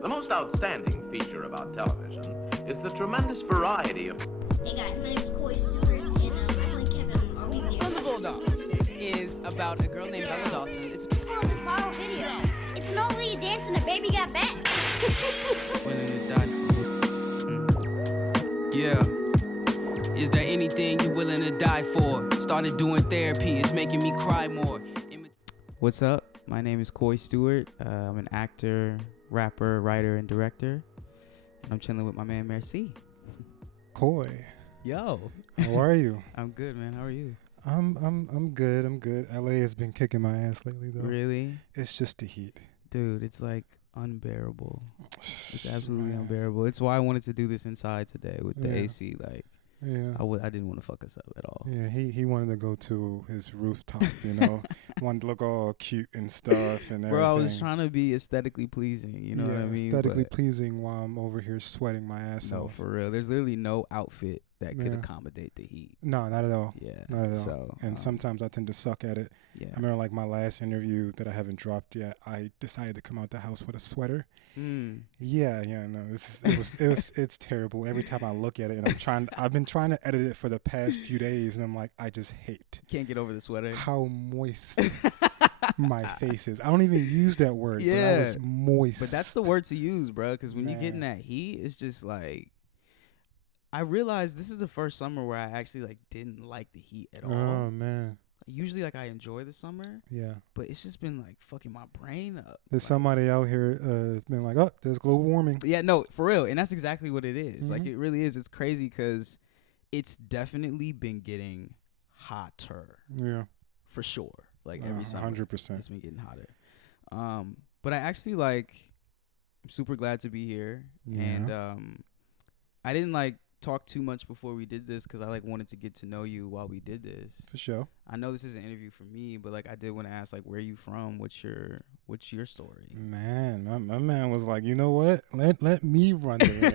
The most outstanding feature about television is the tremendous variety of... Hey guys, my name is COY STEWART, and I'm like Kevin. Are we there? On the Bulldogs is about a girl named Bella Dawson. It's This viral video. It's an old lady dancing, a baby got back. willing to die. Yeah. Is there anything you're willing to die for? Started doing therapy. It's making me cry more. What's up? My name is COY STEWART. I'm an actor, rapper, writer, and director. And I'm chilling with my man Merci. Coy, Yo. how are you? I'm good, man. How are you? I'm good. I'm good. LA has been kicking my ass lately, though. Really? It's just the heat. Dude, it's like unbearable. It's absolutely Man. unbearable. It's why I wanted to do this inside today with the Yeah. AC. Like, Yeah. I didn't want to fuck us up at all. Yeah, he wanted to go to his rooftop, you know, wanted to look all cute and stuff and everything. Bro, I was trying to be aesthetically pleasing, you know what I mean? aesthetically But pleasing while I'm over here sweating my ass no, off. for real. There's literally no outfit that could Yeah. accommodate the heat. No, not at all. Yeah. Not at all. So, And sometimes I tend to suck at it. yeah. I remember like my last interview that I haven't dropped yet, I decided to come out the house with a sweater. Yeah, no, it's terrible. Every time I look at it, and I've been trying to edit it for the past few days, and I'm like, I just hate Can't get over the sweater. how moist my face is. I don't even use that word. But I Yeah. was moist. But that's the word to use, bro, because when you get in Man. that heat, it's just like, I realized this is the first summer where I actually like didn't like the heat at all. Oh man, Usually, like, I enjoy the summer, yeah. but it's just been like fucking my brain up. There's Like, somebody out here has been like, oh, there's global warming. yeah, no, for real, and that's exactly what it is. Like, Mhm. it really is. It's crazy because it's definitely been getting hotter Yeah, for sure. Like every summer, 100%. it's been getting hotter. But I actually like, I'm super glad to be here, and I didn't like talk too much before we did this because I like wanted to get to know you while we did this. For sure. I know this is an interview for me, but like I did want to ask, like, where are you from? What's your story? Man, my man was like, you know what? Let me run the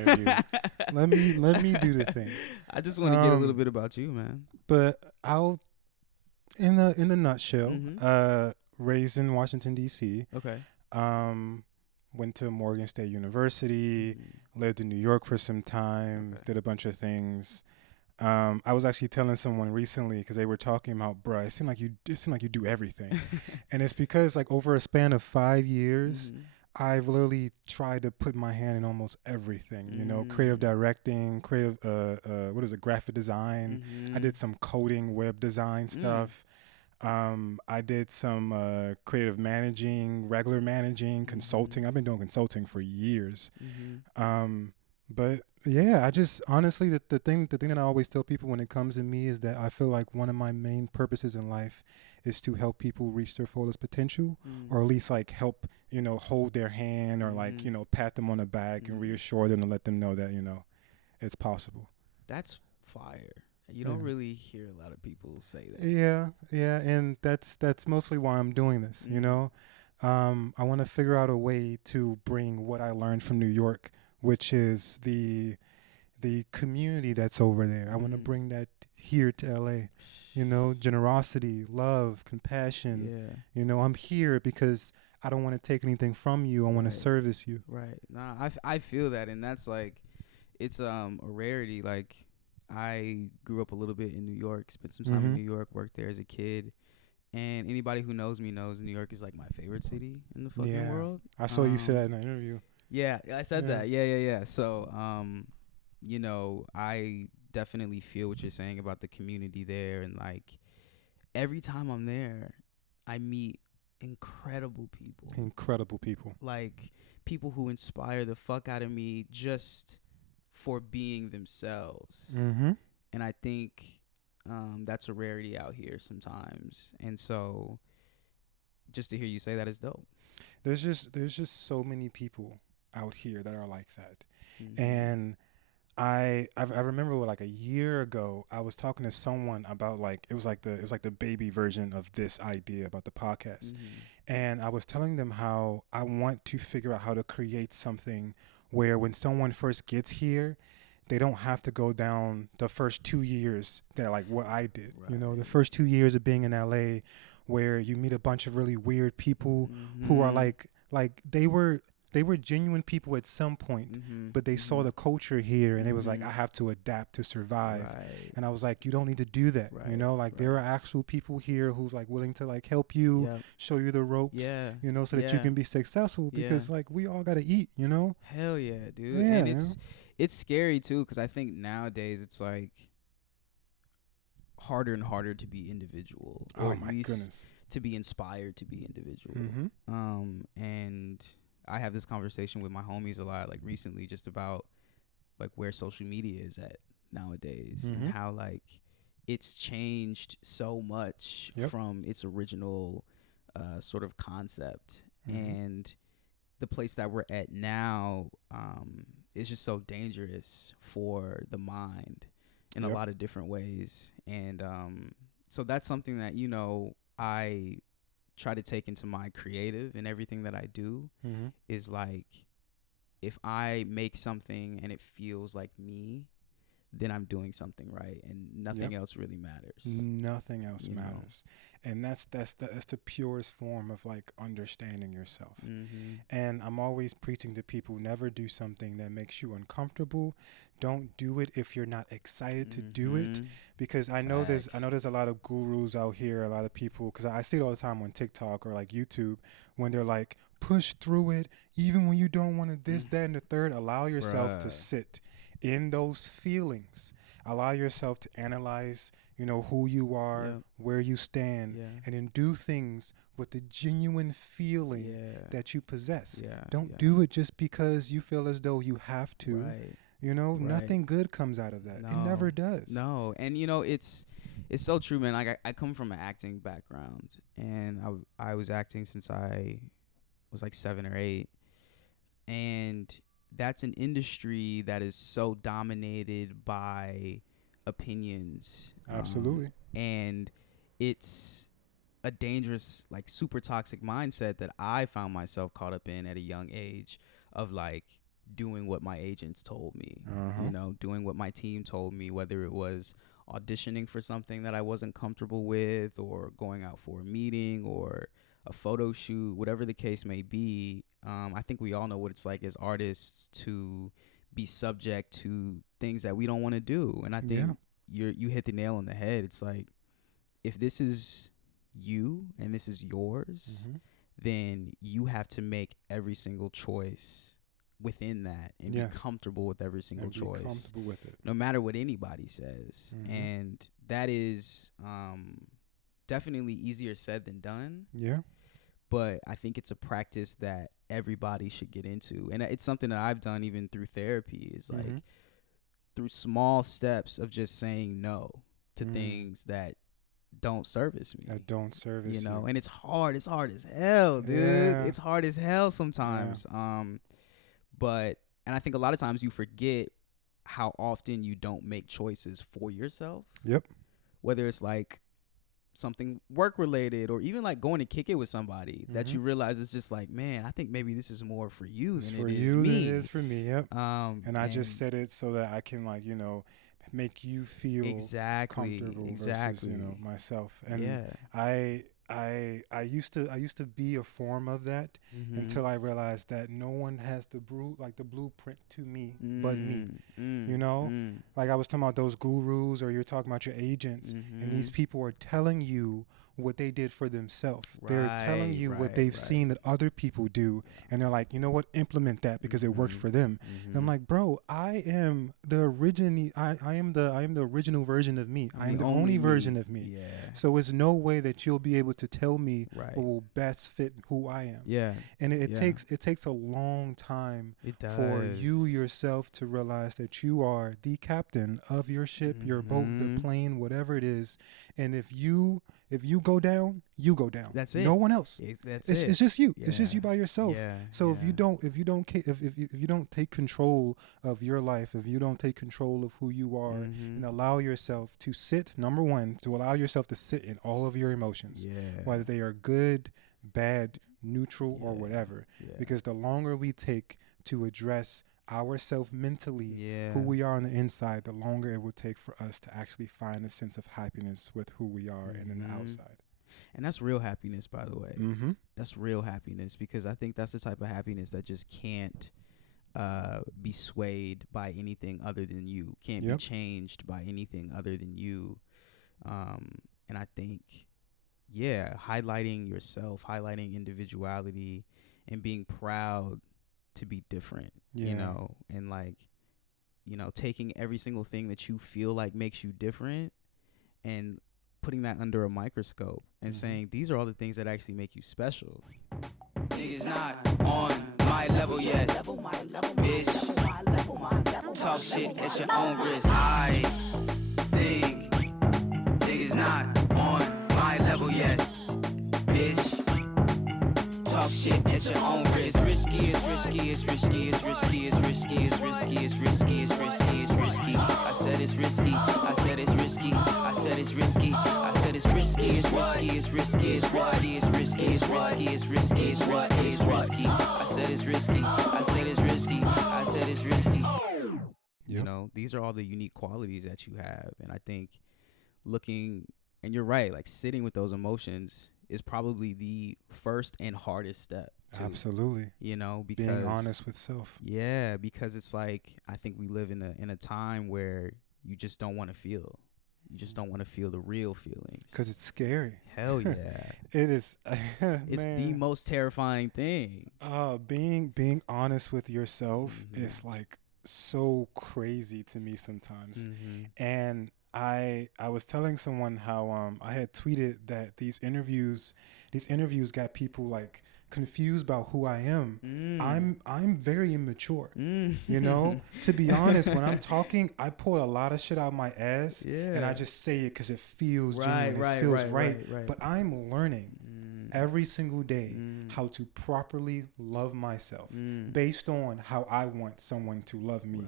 interview. let me do the thing. I just want to get a little bit about you, man. But I'll in the nutshell, Mhm. Raised in Washington D.C. Okay. Went to Morgan State University, lived in New York for some time, Okay. did a bunch of things. I was actually telling someone recently because they were talking about, bruh, it seemed like you do everything. And it's because like over a span of 5 years, Mhm. I've literally tried to put my hand in almost everything, you know, creative Mm. directing, graphic design. I Mhm. did some coding, web design stuff. I did some creative managing, regular managing, consulting. I've been doing consulting for years. Mhm. But yeah, I just honestly the thing that I always tell people when it comes to me is that I feel like one of my main purposes in life is to help people reach their fullest potential, or at least like help, hold their hand or like, Mhm. pat them on the back and Mhm. reassure them and let them know that, it's possible. That's fire. You don't Yeah. really hear a lot of people say that. Yeah, and that's mostly why I'm doing this, Mhm. I want to figure out a way to bring what I learned from New York, which is the community that's over there. I want to Mhm. bring that here to LA, generosity, love, compassion. Yeah. I'm here because I don't want to take anything from you. I want to Right. service you. Right. Nah, I feel that, and that's like, it's a rarity. Like, I grew up a little bit in New York, spent some time in Mhm. New York, worked there as a kid, and anybody who knows me knows New York is like my favorite city in the fucking Yeah. world. I saw you say that in the interview. Yeah, I said Yeah. that. Yeah. So, I definitely feel what you're saying about the community there, and like every time I'm there, I meet incredible people. Incredible people. Like people who inspire the fuck out of me just for being themselves. Mm-hmm. And I think that's a rarity out here sometimes. And so just to hear you say that is dope. There's just so many people out here that are like that. Mhm. And I remember like a year ago I was talking to someone about like it was like the baby version of this idea about the podcast. Mhm. And I was telling them how I want to figure out how to create something where when someone first gets here, they don't have to go down the first 2 years that like what I did. The Right. first 2 years of being in LA where you meet a bunch of really weird people who are Mhm. like they were they were genuine people at some point, but they saw the culture here and it was like, I have to adapt to survive. And I was like, you don't need to do that. You know, like there are actual people here who's like willing to like help you, show you the ropes, you know, so that you can be successful, because like we all got to eat, you know? Hell yeah, dude. Yeah, and it's scary too, because I think nowadays it's like harder and harder to be individual, or Oh my goodness, to be inspired to be individual. And I have this conversation with my homies a lot, like recently, just about like where social media is at nowadays, and how like it's changed so much from its original sort of concept, and the place that we're at now is just so dangerous for the mind in a lot of different ways. And so that's something that, you know, I try to take into my creative and everything that I do, is like, if I make something and it feels like me, then I'm doing something right, and nothing else really matters. Nothing else matters. And that's the purest form of like understanding yourself. And I'm always preaching to people, never do something that makes you uncomfortable. Don't do it if you're not excited to do it, because I know there's a lot of gurus out here, a lot of people, because I see it all the time on TikTok or like YouTube, when they're like, push through it even when you don't want to this, that, and the third. Allow yourself to sit in those feelings. Allow yourself to analyze, you know, who you are, where you stand, and then do things with the genuine feeling that you possess. Don't do it just because you feel as though you have to. You know, nothing good comes out of that. It never does. No, and you know, it's so true, man. Like I come from an acting background, and I was acting since I was like 7 or 8, and that's an industry that is so dominated by opinions. Absolutely. And it's a dangerous, like super toxic mindset that I found myself caught up in at a young age, of like doing what my agents told me, you know, doing what my team told me, whether it was auditioning for something that I wasn't comfortable with, or going out for a meeting or a photo shoot, whatever the case may be. I think we all know what it's like as artists to be subject to things that we don't want to do. And I think you hit the nail on the head. It's like, if this is you and this is yours, then you have to make every single choice within that, and be comfortable with every single choice, comfortable with it, no matter what anybody says. And that is definitely easier said than done. But I think it's a practice that everybody should get into, and it's something that I've done even through therapy, is like through small steps of just saying no to things that don't service me, you know. And it's hard as hell, dude. It's hard as hell sometimes. But I think a lot of times you forget how often you don't make choices for yourself. Whether it's like something work related, or even like going to kick it with somebody that you realize is just like, man, I think maybe this is more for you than it is me. It is for me. And I just said it so that I can, like, you know, make you feel comfortable versus, you know, myself. And I used to be a form of that until I realized that no one has the blueprint to me but me. You know, like I was talking about those gurus, or you're talking about your agents, and these people are telling you what they did for themselves. They're telling you what they've seen that other people do, and they're like, you know what, implement that because it worked for them. And I'm like, bro, I am the original version of me. I am the only version of me. So it's no way that you'll be able to tell me what will best fit who I am. And it takes a long time for you yourself to realize that you are the captain of your ship, your boat, the plane, whatever it is. And if you go down, you go down. That's it. No one else. It's just you. It's just you by yourself. So if you don't take control of your life, if you don't take control of who you are, and allow yourself to sit, number one, to allow yourself to sit in all of your emotions, whether they are good, bad, neutral, or whatever. Because the longer we take to address ourselves mentally, who we are on the inside, the longer it will take for us to actually find a sense of happiness with who we are and in the outside. And that's real happiness, by the way. Mm-hmm. That's real happiness, because I think that's the type of happiness that just can't be swayed by anything other than you, can't be changed by anything other than you. And I think, highlighting yourself, highlighting individuality, and being proud to be different, you know, and like, you know, taking every single thing that you feel like makes you different and putting that under a microscope and saying, these are all the things that actually make you special. Niggas not on my level yet, bitch. Talk shit at your own risk. I think niggas not on my level yet, bitch. Talk shit at your own risk. Risky, it's risky, it's risky, it's risky, it's risky, it's risky, it's risky, it's risky, it's risky. I said it's risky, I said it's risky, I said it's risky, I said it's risky, it's risky, it's risky, it's risky, it's risky, it's risky, it's risky, it's risky, it's risky. I said it's risky, I said it's risky, I said it's risky. You know, these are all the unique qualities that you have. And I think and you're right, like sitting with those emotions is probably the first and hardest step too, Absolutely. you know, because being honest with self. Yeah, because it's like, I think we live in a time where you just don't want to feel. You just don't want to feel the real feelings. Because it's scary. Hell yeah. It is. It's the most terrifying thing. Being honest with yourself is like so crazy to me sometimes. And I was telling someone how I had tweeted that these interviews got people like confused about who I am. I'm very immature. You know, to be honest, when I'm talking, I pull a lot of shit out my ass, and I just say it because it feels genuine. It feels right. But I'm learning every single day how to properly love myself based on how I want someone to love me.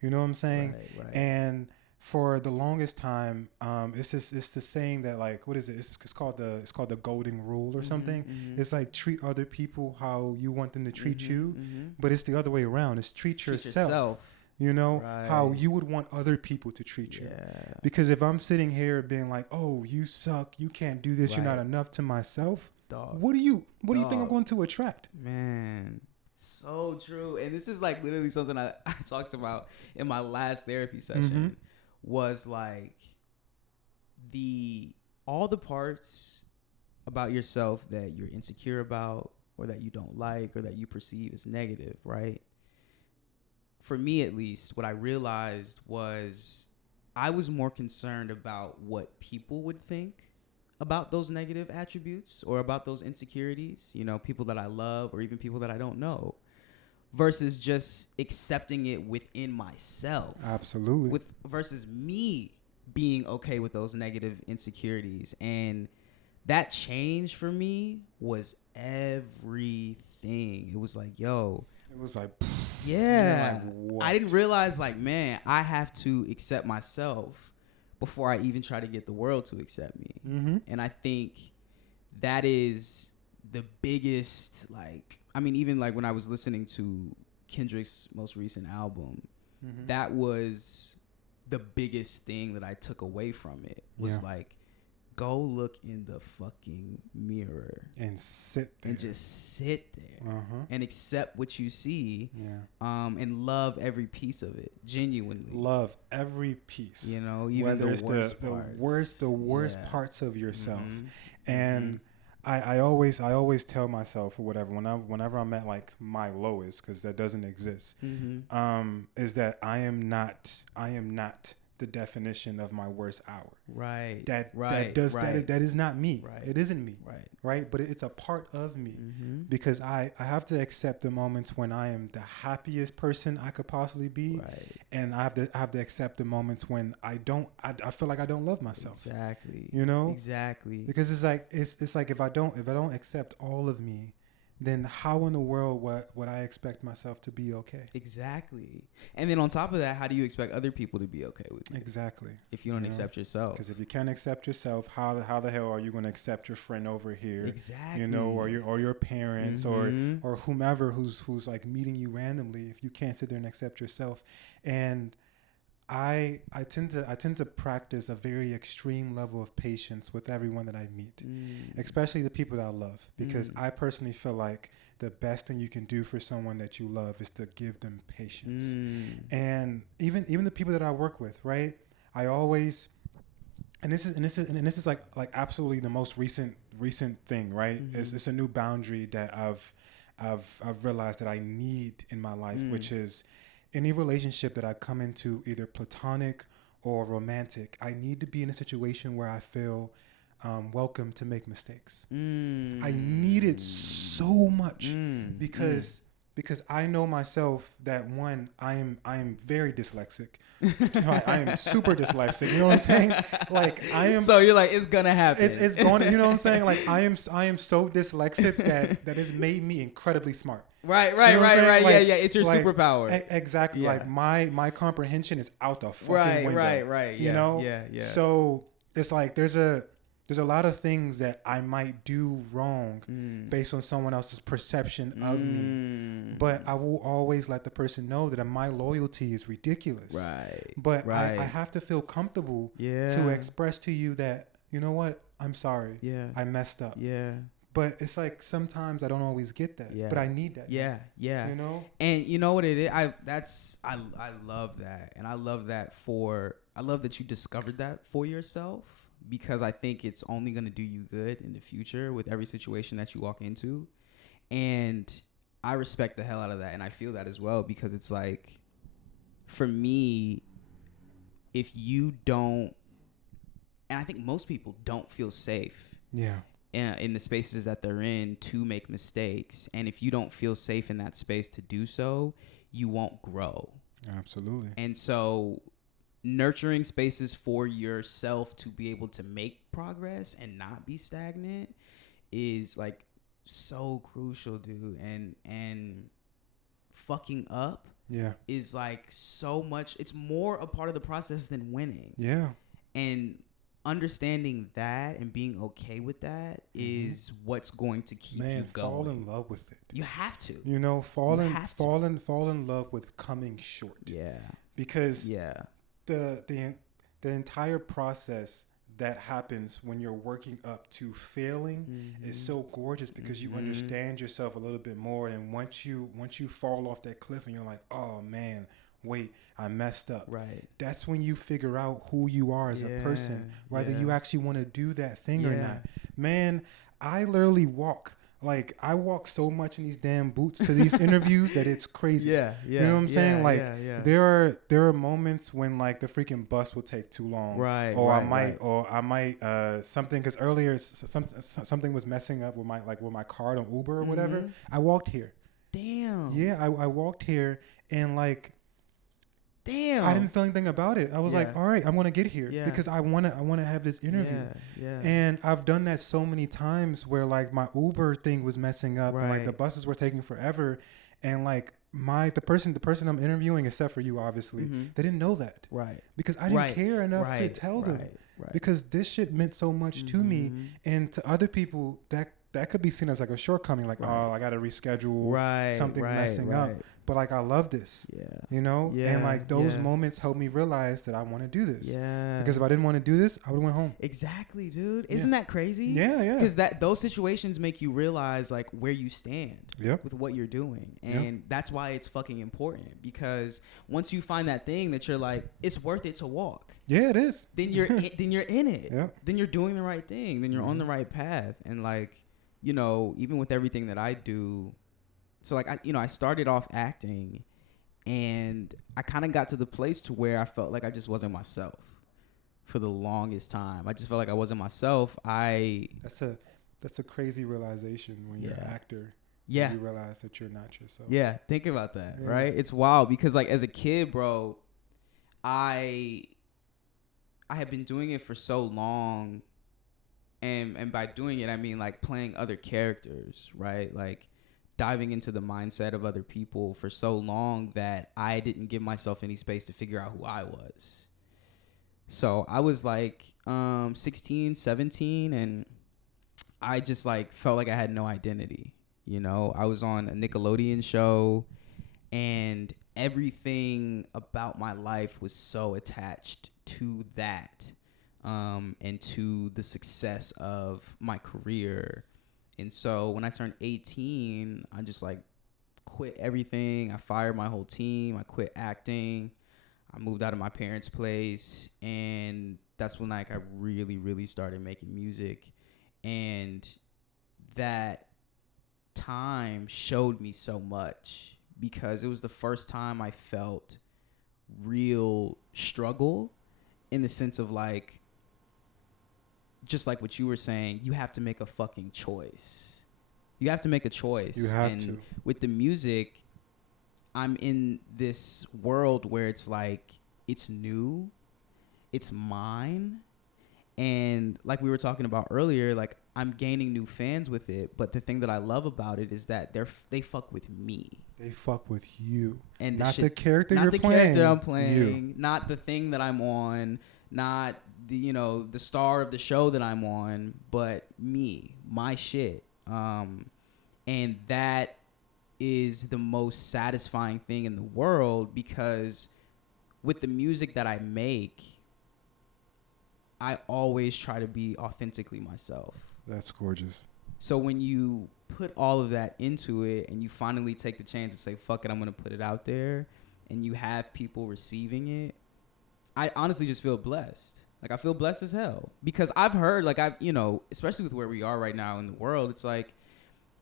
You know what I'm saying? And for the longest time, it's the saying that, like, what is it? It's called the golden rule or something. It's like, treat other people how you want them to treat you, but it's the other way around. It's treat yourself. You know, how you would want other people to treat you. Because if I'm sitting here being like, oh, you suck, you can't do this, you're not enough to myself, what do you think I'm going to attract? Man, so true. And this is like literally something I talked about in my last therapy session. Was like all the parts about yourself that you're insecure about, or that you don't like, or that you perceive as negative, right? For me, at least, what I realized was I was more concerned about what people would think about those negative attributes or about those insecurities, you know, people that I love or even people that I don't know, versus just accepting it within myself. Absolutely. Versus me being okay with those negative insecurities. And that change for me was everything. It was like, yo. It was like, yeah. Like, I didn't realize, like, man, I have to accept myself before I even try to get the world to accept me. And I think that is the biggest, like, I mean, even like when I was listening to Kendrick's most recent album, that was the biggest thing that I took away from it, was like, go look in the fucking mirror and sit there and just sit there and accept what you see, and love every piece of it, genuinely love every piece, you know, even whether it's the worst parts of yourself. And I always tell myself, or whatever, whenever I'm at like my lowest, because that doesn't exist, is that I am not the definition of my worst hour. That is not me. It isn't me. Right. But it's a part of me, because I have to accept the moments when I am the happiest person I could possibly be, and I have to accept the moments when I feel like I don't love myself. Exactly. You know. Exactly. Because it's like if I don't accept all of me, then how in the world would I expect myself to be okay? Exactly. And then on top of that, how do you expect other people to be okay with you? Exactly. If you don't accept yourself. Because if you can't accept yourself, how the hell are you going to accept your friend over here? Exactly. You know, or your parents, or whomever who's like meeting you randomly, if you can't sit there and accept yourself. And I tend to practice a very extreme level of patience with everyone that I meet, especially the people that I love, because I personally feel like the best thing you can do for someone that you love is to give them patience. And even the people that I work with, right? I always, and this is like absolutely the most recent thing, right? It's a new boundary that I've realized that I need in my life, which is any relationship that I come into, either platonic or romantic, I need to be in a situation where I feel welcome to make mistakes. I need it so much because I know myself that one, I am very dyslexic. I am super dyslexic. You know what I'm saying? Like I am. So you're like, it's gonna happen. It's going. You know what I'm saying? Like I am so dyslexic that has made me incredibly smart. Right. You know what I'm saying? Like, yeah. It's your like, superpower. Exactly. Yeah. Like my comprehension is out the fucking window. Right. You know? Yeah. So it's like there's a lot of things that I might do wrong based on someone else's perception of me. But I will always let the person know that my loyalty is ridiculous. Right. But I have to feel comfortable to express to you that, you know what, I'm sorry. Yeah. I messed up. Yeah. But it's like sometimes I don't always get that. Yeah. But I need that. Yeah. You know? And you know what it is? I love that. And I love that you discovered that for yourself, because I think it's only going to do you good in the future with every situation that you walk into. And I respect the hell out of that. And I feel that as well, because it's like, for me, if you don't, and I think most people don't feel safe. Yeah. In the spaces that they're in to make mistakes. And if you don't feel safe in that space to do so, you won't grow. Absolutely. And so nurturing spaces for yourself to be able to make progress and not be stagnant is like so crucial, dude. And fucking up is like so much, it's more a part of the process than winning. Yeah. And understanding that and being okay with that is what's going to keep you going. Fall in love with it. You have to. You know, fall in love with coming short. Yeah. Because the entire process that happens when you're working up to failing is so gorgeous, because you understand yourself a little bit more, and once you fall off that cliff and you're like, oh man, wait, I messed up. Right. That's when you figure out who you are as a person, whether you actually want to do that thing or not. Man, I literally walk so much in these damn boots to these interviews that it's crazy. You know what I'm saying? Like there are moments when like the freaking bus will take too long. Right. Or I might something, because earlier something was messing up with my card on Uber or whatever. I walked here. Damn. Yeah, I walked here, and like, damn, I didn't feel anything about it. I was like, all right, I'm gonna get here because I wanna have this interview. And I've done that so many times where like my Uber thing was messing up, and like the buses were taking forever, and like the person I'm interviewing, except for you obviously, they didn't know that. Right. Because I didn't care enough to tell them. Right. Because this shit meant so much to me, and to other people that could be seen as like a shortcoming, like, oh, I got to reschedule, something's messing up. But like, I love this, you know? And like those moments help me realize that I want to do this. Yeah. Because if I didn't want to do this, I would have went home. Exactly, dude. Isn't that crazy? Yeah. Because those situations make you realize like where you stand with what you're doing. And that's why it's fucking important, because once you find that thing that you're like, it's worth it to walk. Yeah, it is. Then you're in it. Then you're doing the right thing. Then you're on the right path. And like, you know, even with everything that I do, so like I started off acting, and I kind of got to the place to where I felt like I just wasn't myself for the longest time. I just felt like I wasn't myself. That's a crazy realization when you're an actor. Yeah. You realize that you're not yourself. Yeah, think about that, right? It's wild, because like as a kid, bro, I had been doing it for so long. And by doing it, I mean like playing other characters, right? Like diving into the mindset of other people for so long that I didn't give myself any space to figure out who I was. So I was like 16, 17, and I just like felt like I had no identity. You know, I was on a Nickelodeon show, and everything about my life was so attached to that, and to the success of my career. And so when I turned 18, I just like quit everything. I fired my whole team. I quit acting. I moved out of my parents' place, and that's when like I really, really started making music. And that time showed me so much, because it was the first time I felt real struggle, in the sense of like, just like what you were saying, you have to make a fucking choice. You have to make a choice. You have to. With the music, I'm in this world where it's like, it's new, it's mine. And like we were talking about earlier, like I'm gaining new fans with it. But the thing that I love about it is that they fuck with me. They fuck with you. And not the character not you're the playing. Character I'm playing. You. Not the thing that I'm on. Not the the star of the show that I'm on. But me, my shit. And that is the most satisfying thing in the world, because with the music that I make, I always try to be authentically myself. That's gorgeous. So when you put all of that into it and you finally take the chance to say, fuck it, I'm going to put it out there, and you have people receiving it, I honestly just feel blessed. Like, I feel blessed as hell, because I've heard, like, especially with where we are right now in the world, it's like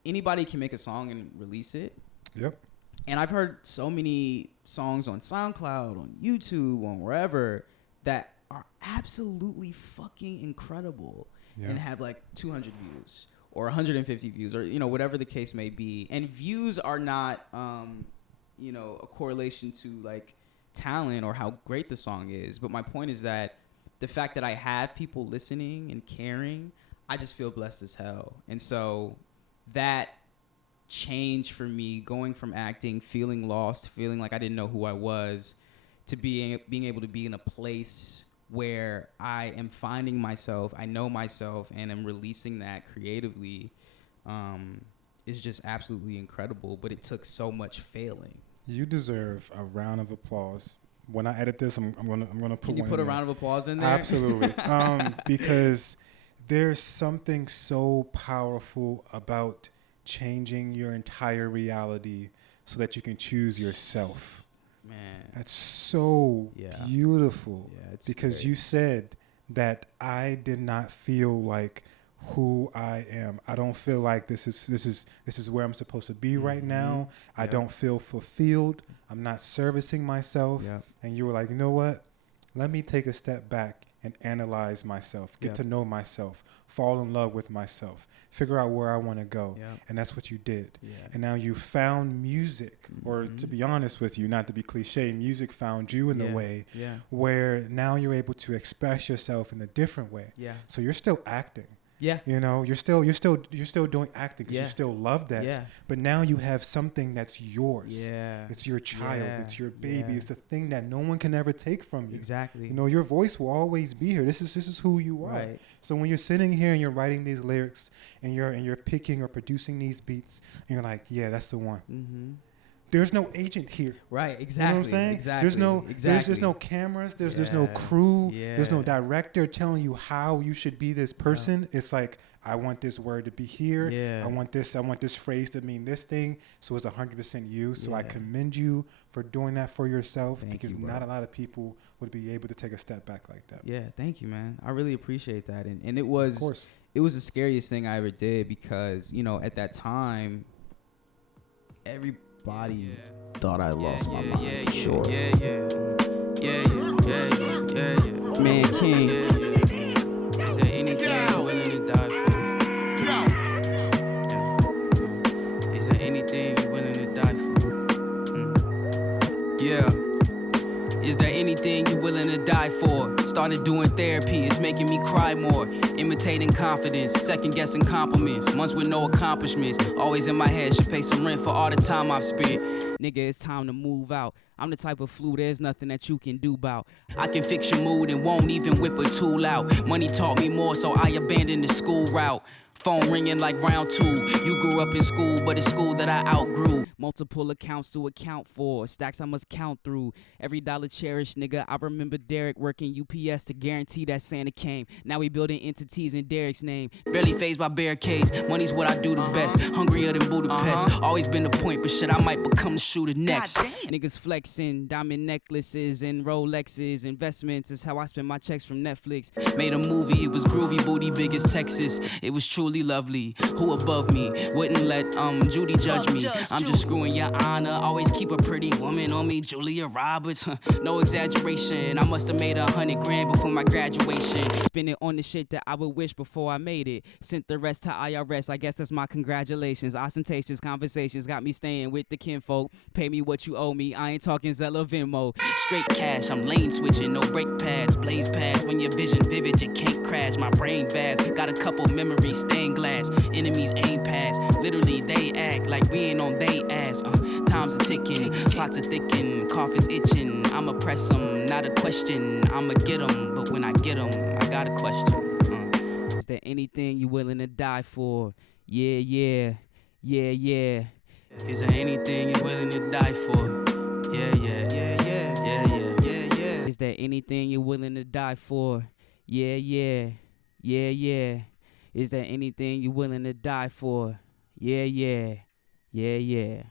anybody can make a song and release it. Yep. And I've heard so many songs on SoundCloud, on YouTube, on wherever, that are absolutely fucking incredible, and have like 200 views or 150 views, or whatever the case may be. And views are not a correlation to like talent or how great the song is, but my point is that the fact that I have people listening and caring, I just feel blessed as hell. And so that change for me, going from acting, feeling lost, feeling like I didn't know who I was, to being able to be in a place where I am finding myself, I know myself, and I'm releasing that creatively, is just absolutely incredible. But it took so much failing. You deserve a round of applause. When I edit this, I'm gonna put one. Can you put a round of applause in there? Absolutely, because there's something so powerful about changing your entire reality so that you can choose yourself. Man, that's so beautiful. Yeah, it's because great. You said that I did not feel like who I am. I don't feel like this is where I'm supposed to be right now. I don't feel fulfilled. I'm not servicing myself. And you were like, you know what? Let me take a step back and analyze myself, get to know myself, fall in love with myself, figure out where I want to go. And that's what you did. And now you found music, or to be honest with you, not to be cliche, music found you in the way where now you're able to express yourself in a different way. So you're still acting. You're still doing acting because you still love that. But now you have something that's yours. It's your child. It's your baby. It's a thing that no one can ever take from you. Exactly. Your voice will always be here. This is who you are. Right. So when you're sitting here and you're writing these lyrics and you're picking or producing these beats, and you're like, yeah, that's the one. Mm-hmm. There's no agent here. Right, exactly. You know what I'm saying? Exactly. There's no cameras, there's no crew, there's no director telling you how you should be this person. It's like, I want this word to be here. I want this phrase to mean this thing. So it's 100% you. So I commend you for doing that for yourself. Because not a lot of people would be able to take a step back like that. Yeah, thank you, man. I really appreciate that. And it was, of course, it was the scariest thing I ever did, because, at that time, everybody thought I lost my mind, for sure. Man, King. Is there anything you're willing to die for? Is there anything you're willing to die for? Yeah. Is there anything you're willing to die for? Started doing therapy, it's making me cry more. Imitating confidence, second guessing compliments. Months with no accomplishments, always in my head. Should pay some rent for all the time I've spent. Nigga, it's time to move out. I'm the type of flu there's nothing that you can do about. I can fix your mood and won't even whip a tool out. Money taught me more, so I abandoned the school route. Phone ringing like round 2. You grew up in school, but it's school that I outgrew. Multiple accounts to account for, stacks I must count through. Every dollar cherished, nigga. I remember Derek working UPS to guarantee that Santa came. Now we building entities in Derek's name. Barely phased by barricades. Money's what I do the best. Hungrier than Budapest. Always been the point, but shit, I might become the shooter next. Niggas flexing, diamond necklaces and Rolexes. Investments is how I spend my checks from Netflix. Made a movie, it was groovy, booty big as Texas. It was truly lovely. Who above me wouldn't let Judy judge me? I'm just screwing your honor. Always keep a pretty woman on me, Julia Roberts. No exaggeration. I must have made 100 grand before my graduation. Spend it on the shit that I would wish before I made it. Sent the rest to IRS. I guess that's my congratulations. Ostentatious conversations got me staying with the kinfolk. Pay me what you owe me. I ain't talking Zella Venmo. Straight cash. I'm lane switching. No brake pads. Blaze pads. When your vision vivid, you can't crash. My brain vast. Got a couple memories. Stained glass, enemies aim past. Literally, they act like we ain't on they ass. Time's a ticking, plots are thicking, coffins itching. I'ma press them, not a question. I'ma get them, but when I get them, I got a question. Is there anything you willing to die for? Yeah, yeah, yeah, yeah. Is there anything you're willing to die for? Yeah, yeah, yeah, yeah, yeah, yeah, yeah, yeah. Is there anything you're willing to die for? Yeah, yeah, yeah, yeah. Is there anything you're willing to die for? Yeah, yeah, yeah, yeah.